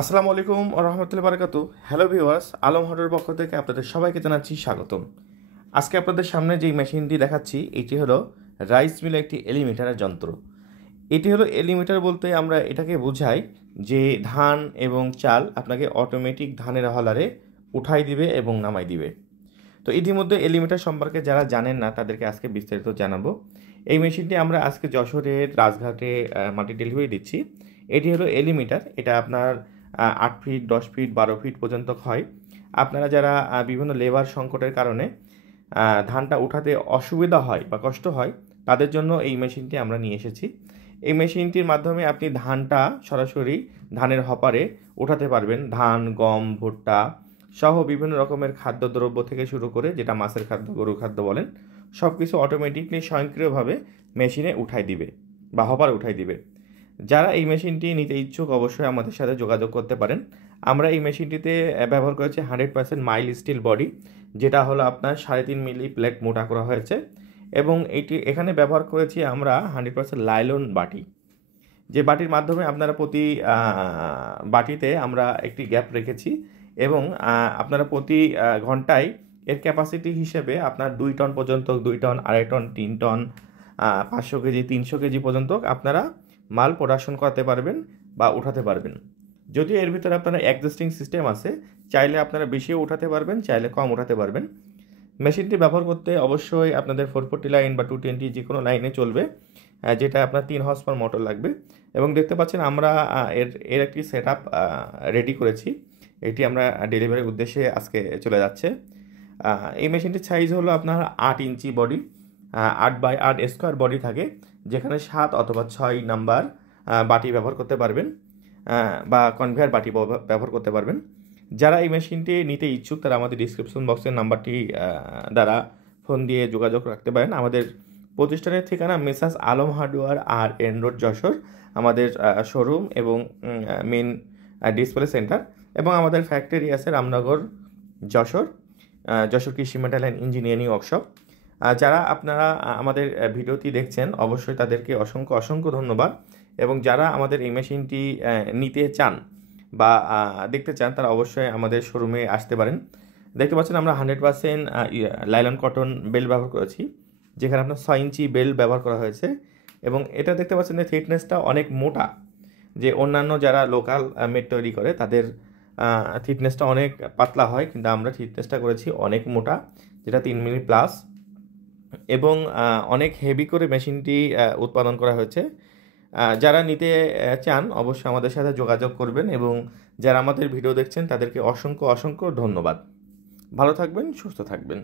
আসসালামু আলাইকুম ওয়া রাহমাতুল্লাহি ওয়া বারাকাতুহু। হ্যালো ভিউয়ার্স, আলম হটের পক্ষ থেকে আপনাদের সবাইকে জানাচ্ছি স্বাগতম। আজকে আপনাদের সামনে যেই মেশিনটি দেখাচ্ছি এটি হলো রাইস মিলের একটি এলিমিটারের যন্ত্র। এটি হলো এলিমিটার বলতে আমরা এটাকে বোঝাই যে ধান এবং চাল আপনাকে অটোমেটিক ধানের হলারে উঠাই দিবে এবং নামাই দিবে। তো ইতিমধ্যে এলিমিটার সম্পর্কে যারা জানেন না তাদেরকে আজকে বিস্তারিত জানাবো। এই মেশিনটি আমরা আজকে যশোরের রাজঘাটে মাটি ডেলিভারি দিচ্ছি। এটি হলো এলিমিটার। এটা আপনার 8 ফিট, 10 ফিট, 12 ফিট পর্যন্ত হয়। আপনারা যারা বিভিন্ন লেবার সংকটের কারণে ধানটা উঠাতে অসুবিধা হয় বা কষ্ট হয়, তাদের জন্য এই মেশিনটি আমরা নিয়ে এসেছি। এই মেশিনটির মাধ্যমে আপনি ধানটা সরাসরি ধানের হপারে উঠাতে পারবেন। ধান, গম, ভুট্টা সহ বিভিন্ন রকমের খাদ্যদ্রব্য থেকে শুরু করে, যেটা মাছের খাদ্য, গরুর খাদ্য বলেন, সব কিছু অটোমেটিকলি স্বয়ংক্রিয়ভাবে মেশিনে উঠাই দিবে বা হপারে উঠাই দিবে। যারা এই মেশিনটি নিতে ইচ্ছুক অবশ্যই আমাদের সাথে যোগাযোগ করতে পারেন। আমরা এই মেশিনটিতে ব্যবহার করেছি 100% মাইল স্টিল বডি, যেটা হলো আপনার 3.5 মিলি প্লেট মোটা করা হয়েছে, এবং এখানে ব্যবহার করেছি আমরা 100% লাইলন বাটি, যে বাটির মাধ্যমে আপনারা প্রতি বাটিতে আমরা একটি গ্যাপ রেখেছি, এবং আপনারা প্রতি ঘন্টায় এর ক্যাপাসিটি হিসেবে আপনার 2 টন পর্যন্ত, 2 ton, 2.5 ton, 3 ton, 500 KG, 300 KG পর্যন্ত আপনারা মাল প্রোডাকশন করতে পারবেন বা উঠাতে পারবেন। যদিও এর ভিতরে আপনারা অ্যাডজাস্টিং সিস্টেম আছে, চাইলে আপনারা বেশিও উঠাতে পারবেন, চাইলে কম উঠাতে পারবেন। মেশিনটি ব্যবহার করতে অবশ্যই আপনাদের 440 লাইন বা 220 যে কোনো লাইনে চলবে, যেটা আপনার 3 হর্স পাওয়ার মোটর লাগবে। এবং দেখতে পাচ্ছেন আমরা এর একটি সেট আপ রেডি করেছি। এটি আমরা ডেলিভারির উদ্দেশ্যে আজকে চলে যাচ্ছে। এই মেশিনটির সাইজ হলো আপনার 8 ইঞ্চি বডি, 8x8 স্কোয়ার বডি থাকে, যেখানে 7 অথবা 6 নাম্বার বাটি ব্যবহার করতে পারবেন, বা কনভেয়ার বাটি ব্যবহার করতে পারবেন। যারা এই মেশিনটি নিতে ইচ্ছুক তারা আমাদের ডিসক্রিপশন বক্সের নাম্বারটি দ্বারা ফোন দিয়ে যোগাযোগ রাখতে পারেন। আমাদের প্রতিষ্ঠানের ঠিকানা মেসার্স আলম হার্ডওয়্যার আর এন রোড, যশোর, আমাদের শোরুম এবং মেন ডিসপ্লে সেন্টার, এবং আমাদের ফ্যাক্টরি আছে রামনগর, যশোর, যশোর কৃষি মেটাল অ্যান্ড ইঞ্জিনিয়ারিং ওয়ার্কশপ। যারা আপনারা আমাদের ভিডিওটি দেখছেন অবশ্যই তাদেরকে অসংখ্য অসংখ্য ধন্যবাদ। এবং যারা আমাদের এই মেশিনটি নিতে চান বা দেখতে চান তারা অবশ্যই আমাদের শোরুমে আসতে পারেন। দেখতে পাচ্ছেন আমরা 100% লাইলন কটন বেল ব্যবহার করেছি, যেখানে আপনার 6 ইঞ্চি বেল ব্যবহার করা হয়েছে, এবং এটা দেখতে পাচ্ছেন যে থিকনেসটা অনেক মোটা। যে অন্যান্য যারা লোকাল মেড তৈরি করে তাদের থিকনেসটা অনেক পাতলা হয়, কিন্তু আমরা থিকনেসটা করেছি অনেক মোটা, যেটা 3 মিলি প্লাস, এবং অনেক হেভি করে মেশিনটি উৎপাদন করা হয়েছে। যারা নিতে চান অবশ্যই আমাদের সাথে যোগাযোগ করবেন, এবং যারা আমাদের ভিডিও দেখছেন তাদেরকে অসংখ্য অসংখ্য ধন্যবাদ। ভালো থাকবেন, সুস্থ থাকবেন।